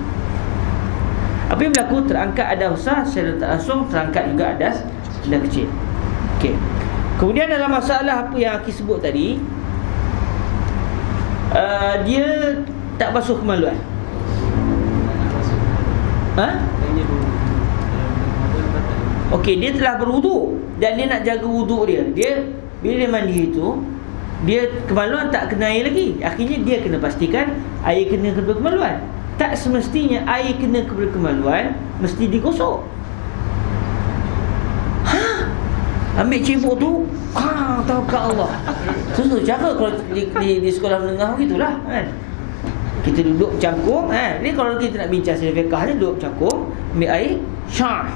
Apa yang berlaku? Terangkat adas besar, secara tak langsung terangkat juga adas kecil. Okey. Kemudian dalam masalah apa yang Aki sebut tadi, dia tak basuh kemaluan. Okey, dia telah berwuduk dan dia nak jaga wuduk dia. Bila dia mandi itu, dia kemaluan tak kena air lagi. Akhirnya dia kena pastikan air kena kepada kemaluan. Tak semestinya air kena kepada kemaluan mesti digosok. Ambil cebok tu, tawakal Allah. Itu cara kalau di sekolah menengah begitulah kan. Kita duduk cangkung ni kalau kita nak bincang secara fiqh ni, duduk cangkung, ambil air, syah.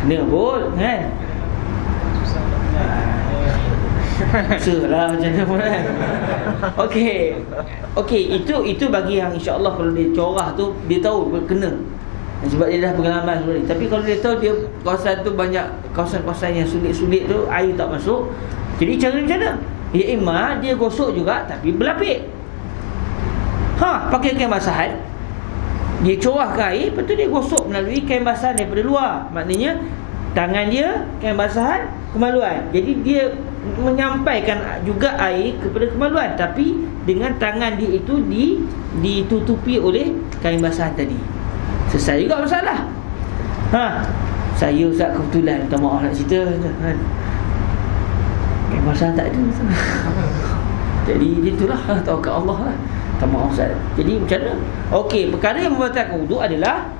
Kena bol kan. Serah macam mana pun kan. Okey, itu bagi yang insya-Allah kalau dia corah tu dia tahu kena. Sebab dia dah pengalaman sebelum ni. Tapi kalau dia tahu dia kawasan tu banyak kawasan-kawasan yang sulit-sulit tu, air tak masuk. Jadi cara macam mana? Ya imam dia gosok juga tapi berlapik. Pakai kain basahan. Dia corahkan air, lepas tu dia gosok melalui kain basahan daripada luar. Maknanya tangan dia kain basahan kemaluan. Jadi dia menyampaikan juga air kepada kemaluan, tapi dengan tangan dia itu ditutupi oleh kain basahan tadi. Selesai juga masalah. Saya Ustaz kebetulan, minta maaf nak cerita kan. Kain basahan tak ada. Jadi itulah, tawakal Allah lah. Tak maaf Ustaz. Jadi macam mana? Okey, perkara yang membatalkan wuduk adalah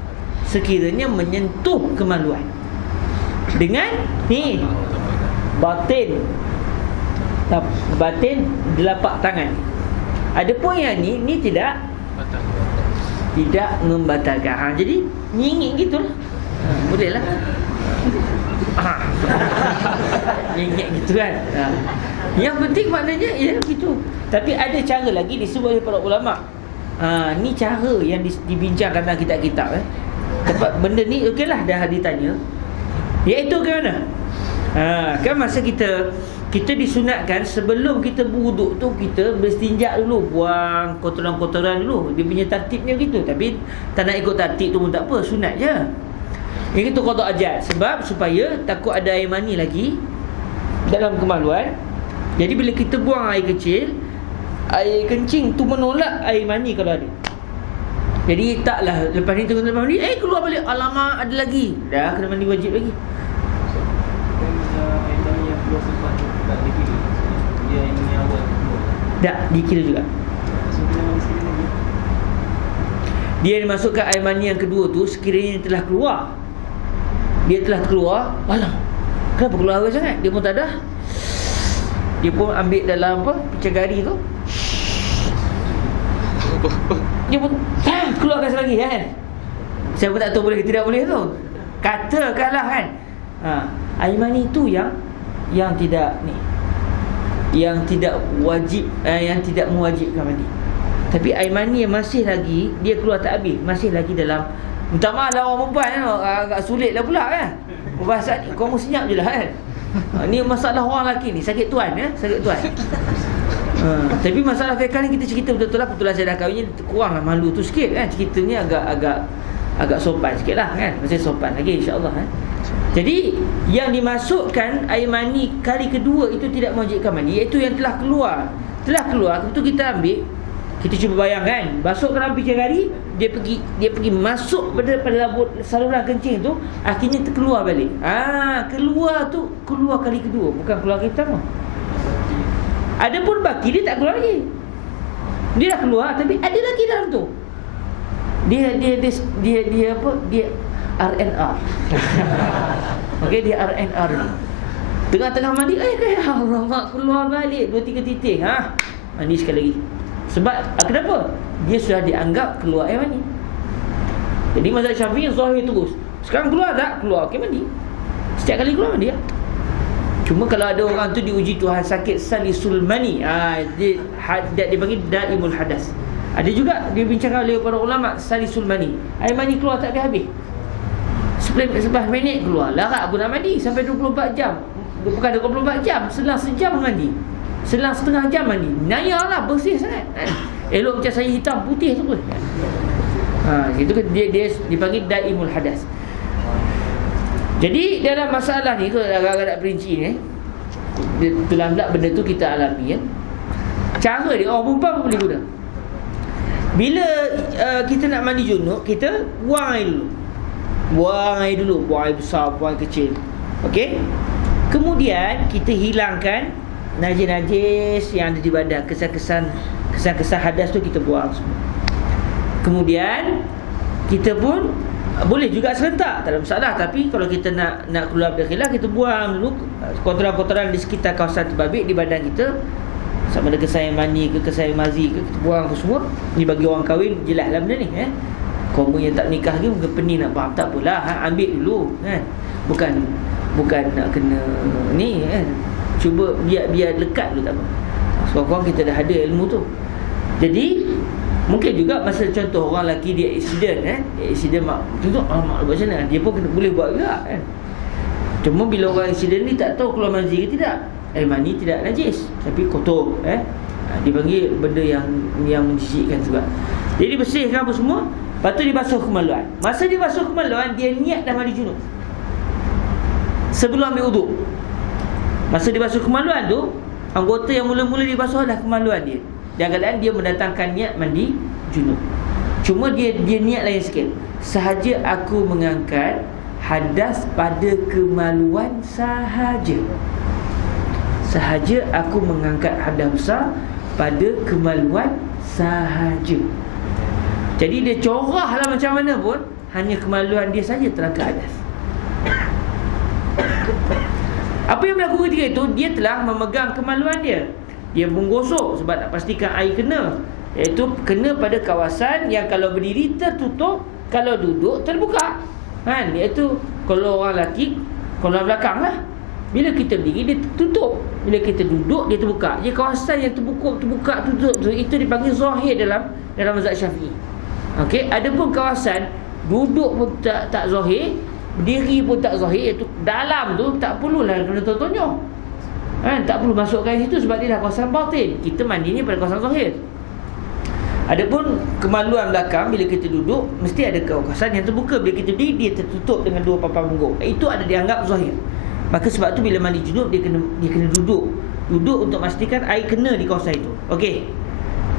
sekiranya menyentuh kemaluan dengan batin telapak tangan. Adapun yang ni tidak membatalkan. Jadi nyingit gitulah. Boleh lah. Nyingit gitu kan. Yang penting maknanya ya gitu. Tapi ada cara lagi disebut oleh para ulama. Ni cara yang dibincangkan dalam kitab-kitab Tempat benda ni okeylah dah ditanya. Iaitu ke mana? Kan masa kita disunatkan sebelum kita berwuduk tu kita berstinjak dulu, buang kotoran-kotoran dulu. Dia punya tertibnya gitu. Tapi tak nak ikut tertib tu pun tak apa, sunat je. Yang itu qada hajat, sebab supaya takut ada air mani lagi dalam kemaluan. Jadi bila kita buang air kecil, air kencing tu menolak air mani kalau ada. Jadi taklah lepas ni tengok lepas mandi, keluar balik, alamak ada lagi. Dah kena mandi wajib lagi. Tak dikira juga. Dia dimasukkan air mani yang kedua tu sekiranya telah keluar. Dia telah keluar, alam, kenapa keluar awal sangat? Dia pun tak ada. Dia pun ambil dalam picagari tu. Dia pun keluarkan sekali kan. Saya pun tak tahu boleh ke tidak boleh tu. Katakanlah kan. Air mani tu yang tidak ni, yang tidak wajib, yang tidak mewajibkan mandi. Tapi air mani yang masih lagi dia keluar tak habis, masih lagi dalam. Minta maaf lah orang perempuan kan, agak sulit lah pula kan. Bahasa ni kau mesti senyap je lah kan. Ni masalah orang lelaki ni, sakit tuan sakit tuan. Tapi masalah fiqh ni kita cerita betul-betul lah. Betul lah saya dah kahwin, kurang lah malu tu sikit kan. Ceritanya agak sopan sikit lah kan. Masih sopan lagi insyaAllah kan. Jadi yang dimasukkan air mani kali kedua itu tidak mewajibkan mandi, iaitu yang telah keluar. Telah keluar, itu kita ambil Kita cuba bayangkan, basuh kerampi 3 hari, dia pergi masuk pada saluran kencing tu, akhirnya terkeluar balik. Keluar tu keluar kali kedua, bukan keluar kali pertama. Adapun baki dia tak keluar lagi. Dia dah keluar tapi ada lagi dalam tu. Dia apa? Dia RNR. Okey, dia RNR ni. Tengah-tengah mandi, Allah, mak keluar balik 2-3 titik. Mandi sekali lagi. Sebab kenapa? Dia sudah dianggap keluar air mani. Jadi mazhab Syafi'i zahir terus. Sekarang keluar tak? Keluar, okey mandi. Setiap kali keluar mandi. Cuma kalau ada orang tu diuji Tuhan sakit salisul mani, dia panggil daimul hadas. Ada juga dibincangkan oleh para ulama salisul mani. Air mani keluar tak habis. 11 minit keluar. Larat pun nak mandi sampai 24 jam. Bukan 24 jam, selang sejam mandi. Selang setengah jam mandi. Nayarlah bersih sangat. Elok macam saya hitam putih tu pun. Itu dia dipanggil daimul hadas. Jadi dalam masalah ni, kalau agak-agak nak perinci ni, itulah pula benda tu kita alami ya. Cara dia orang perempuan pun boleh guna. Bila kita nak mandi junub, kita buang air dulu. Buang air besar, buang air kecil. Okey? Kemudian kita hilangkan najis-najis yang ada di badan, kesan-kesan hadas tu kita buang semua. Kemudian kita pun boleh juga serentak, tak ada masalah. Tapi kalau kita nak keluar dari khilaf, kita buang dulu kotoran-kotoran di sekitar kawasan terbabit di badan kita, sama ada kesan mani ke kesan mazi ke, kita buang semua. Ni bagi orang kahwin jelas lah benda ni Kamu yang tak nikah lagi mungkin pening nak faham, tak apalah, ambil dulu bukan nak kena ni Cuba biar lekat dulu, tak apa. Seorang kita dah ada ilmu tu. Jadi mungkin juga masa contoh orang lelaki dia accident mak buat macam mana, dia pun boleh buat juga Cuma bila orang accident ni tak tahu keluar mazi ke tidak, air mani tidak najis tapi kotor dipanggil benda yang menjijikkan juga. Jadi bersihkan apa semua, lepas tu dia basuh kemaluan. Masa dia basuh kemaluan, dia niat dah mandi junub sebelum ambil uduk. Masa dia basuh kemaluan tu, anggota yang mula-mula dia basuh adalah kemaluan dia. Dalam keadaan dia mendatangkan niat mandi junub. Cuma dia niat lain sikit. Sahaja aku mengangkat hadas pada kemaluan sahaja. Sahaja aku mengangkat hadas besar pada kemaluan sahaja. Jadi dia corahlah macam mana pun, hanya kemaluan dia saja terangkat hadas. Apa yang berlaku ketika itu? Dia telah memegang kemaluan dia. Dia menggosok sebab nak pastikan air kena, iaitu kena pada kawasan yang kalau berdiri tertutup, kalau duduk terbuka. Iaitu kalau orang lelaki, kalau orang belakang lah, bila kita berdiri dia tertutup, bila kita duduk dia terbuka. Jadi kawasan yang terbuka, tutup tu, itu dipanggil zahir dalam mazhab Syafi'i. Okey, ada pun kawasan duduk pun tak zahir, berdiri pun tak zahir, iaitu dalam tu tak perlulah kena tontonnya. Tak perlu masukkan situ sebab dia dah kawasan batin. Kita mandi ni pada kawasan zahir. Adapun kemaluan belakang, bila kita duduk mesti ada kawasan yang terbuka. Bila kita berdiri dia tertutup dengan dua papan punggung. Itu ada dianggap zahir. Maka sebab tu bila mandi junub dia kena duduk untuk memastikan air kena di kawasan itu. Okey.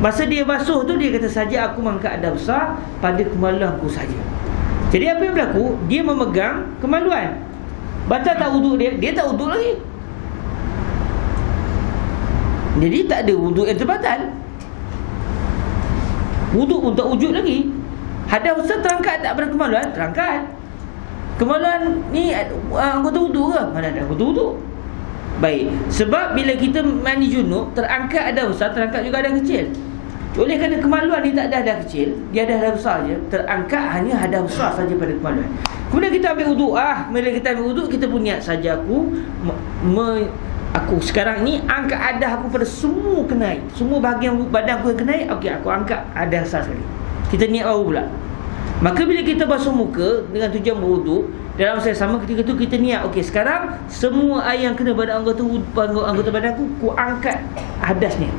Masa dia basuh tu dia kata saja aku mengangkat hadas besar pada kemaluanku saja. Jadi apa yang berlaku? Dia memegang kemaluan. Batal tak wuduk dia? Dia tak wuduk lagi. Jadi tak ada wuduk yang terbatal. Wuduk pun tak wujud lagi. Hadas besar terangkat tak pada kemaluan? Terangkat. Kemaluan ni anggota wuduk ke? Mana ada anggota wuduk? Baik. Sebab bila kita mandi junub, terangkat hadas besar, terangkat juga hadas kecil. Oleh kerana kemaluan ni tak ada hadas kecil, dia ada hadas besar je, terangkat hanya hadas besar saja pada kemaluan. Kemudian kita ambil wuduk. Bila kita ambil wuduk, kita pun niat saja aku sekarang ni angkat hadas aku pada semua kenai, semua bahagian badan aku yang kenai. Okey, aku angkat hadas besar sekali. Kita niat baru pula. Maka bila kita basuh muka dengan tujuan berwuduk, dalam masa yang sama ketika tu kita niat, okey sekarang semua air yang kena pada anggota badan aku angkat hadasnya.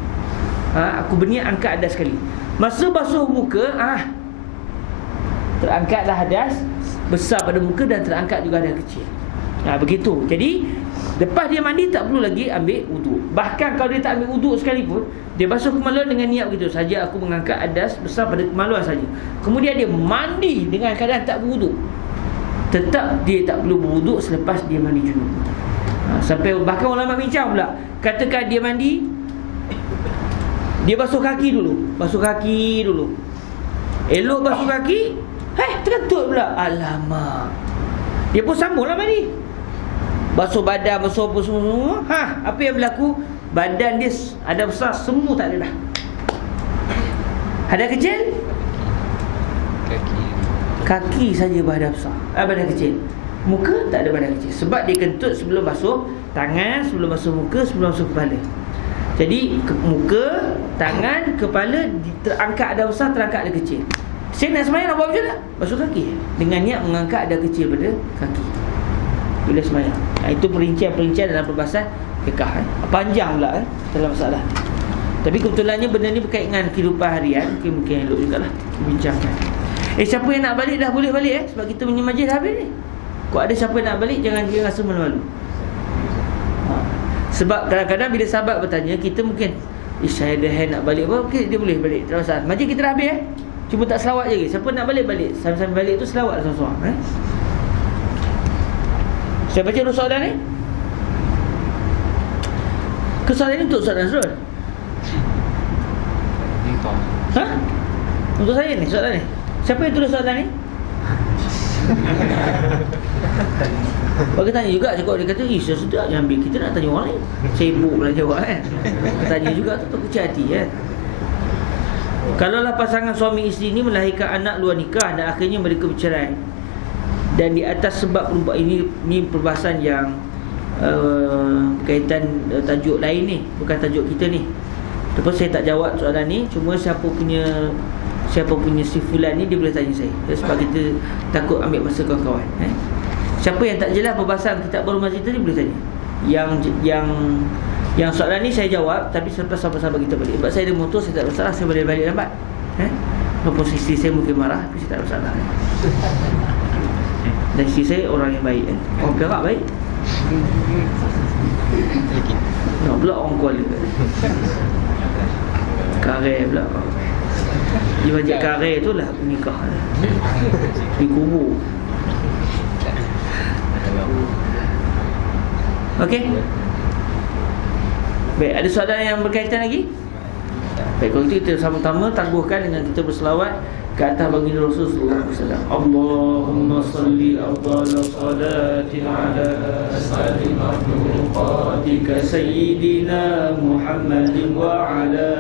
Aku berniat angkat hadas sekali. Masa basuh muka, terangkatlah hadas besar pada muka dan terangkat juga hadas kecil. Begitu. Jadi Lepas dia mandi tak perlu lagi ambil wuduk. Bahkan kalau dia tak ambil wuduk sekalipun, dia basuh kemaluan dengan niat begitu saja, aku mengangkat hadas besar pada kemaluan saja. Kemudian dia mandi dengan keadaan tak berwuduk, tetap dia tak perlu berwuduk selepas dia mandi junub. Sampai bahkan ulama bincang pula, katakan dia mandi, dia basuh kaki dulu. Elok basuh kaki, terkentut pula. Alamak, dia pun sambunglah mandi. Basuh badan, basuh apa semua. Apa yang berlaku? Badan dia ada besar, semua tak ada dah. Ada kecil? Kaki saja badan besar, badan kecil. Muka tak ada badan kecil. Sebab dia kentut sebelum basuh tangan, sebelum basuh muka, sebelum basuh kepala. Jadi muka, tangan, kepala terangkat ada besar, terangkat ada kecil. Saya nak sembahyang nak buat macam mana? Basuh kaki dengan niat mengangkat ada kecil pada kaki bila sembahyang. Itu perincian-perincian dalam perbahasan fiqh. Panjang pula dalam masalah. Tapi kebetulannya benda ni berkait dengan kehidupan harian, mungkin elok jugalah bincangkan. Siapa yang nak balik dah boleh balik sebab kita punya majlis dah habis ni. Kalau ada siapa yang nak balik, jangan rasa malu-malu. Sebab kadang-kadang bila sahabat bertanya, kita mungkin saya ada hand nak balik apa, okay, dia boleh balik, tak masalah. Majlis kita dah habis cuma tak selawat je lagi. Siapa nak balik-balik, sambil-sambil balik tu selawat seorang-seorang. Saya baca dulu soalan ni. Soalan ni untuk Ustaz Nazrul. Untuk saya ni soalan ni. Siapa yang tulis soalan ni? Bagi tanya juga, cakap dia kata, saya sedap je ambil, kita nak tanya orang lain. Sibuk lah jawab Tanya juga tu kecil hati Kalaulah pasangan suami isteri ni melahirkan anak luar nikah dan akhirnya mereka bercerai, dan di atas sebab perempuan ini perbahasan yang berkaitan tajuk lain ni, bukan tajuk kita ni. Lepas saya tak jawab soalan ni, cuma siapa punya si fulan ni dia boleh tanya saya. Sebab kita takut ambil masa kawan-kawan. Siapa yang tak jelas perbahasan kitab baru masjid ni boleh tanya. Yang soalan ni saya jawab, tapi selepas sahabat-sahabat kita balik. Sebab saya ada motor, saya tak masalah, saya boleh balik lambat. Posisi saya mungkin marah, tapi saya tak masalah. Dan isteri saya orang yang baik Orang Perak baik. Nak pula orang Kuala Kare pula. Di Masjid Kare tu lah nikah di kubur. Okey. Baik, ada soalan yang berkaitan lagi? Baik, kalau itu kita sama-sama tangguhkan dengan kita berselawat ke atas baginda Rasulullah SAW. Allahumma salli afdal salatin ala as'ali makhluqatika sayyidina Muhammadin wa ala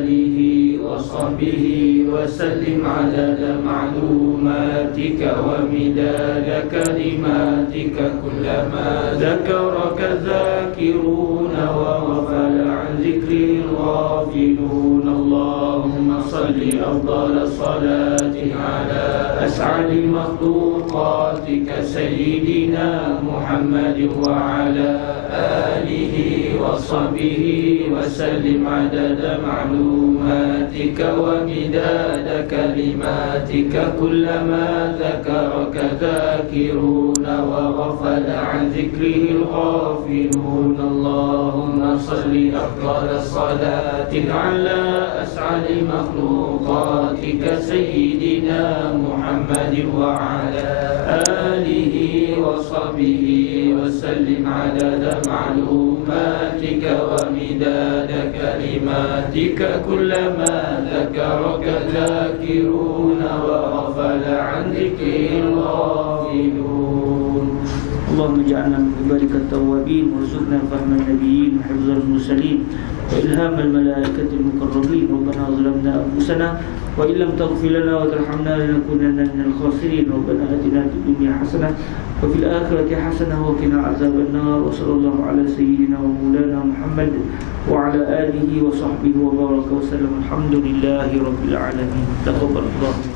alihi wa sahbihi wa sallim adada ma'lumatika wa midada kalimatika kullama zakaraka zakiruna wa ghafala an zikril ghafilun. Allahumma salli afdal salatin ala as'ali makhluqatika sayyidina Muhammadin wa ala alihi wa sahbihi wa sallim adada ma'lumatika wa midada kalimatika kullama zakaraka zakiruna wa ghafala an zikrihil ghafilun. Allahumma salli afdal salatin ala as'ali makhluqatika sayyidina Muhammadin wa ala alihi wa sahbihi wa sallim adada ma'lumatika wa midada kalimatika kullama zakaraka zakiruna wa ghafala an zikril ghafilun. Allahumma ja'alna min ibadika at-tawwabin warzuqna fahma an-nabiyyin wa hifdhal mursalin wa ilham al-malaikati al-muqarrabin. Rabbana zalamna anfusana wa illam taghfir lana wa tarhamna lanakunanna minal khasirin. Rabbana atina fid dunya hasanah wa fil akhirati hasanah wa qina azaban nar. Wa sallallahu ala sayyidina wa maulana Muhammad wa ala alihi wa sahbihi wa baraka wa sallam. Alhamdulillahi rabbil alamin. Taqabbalallahu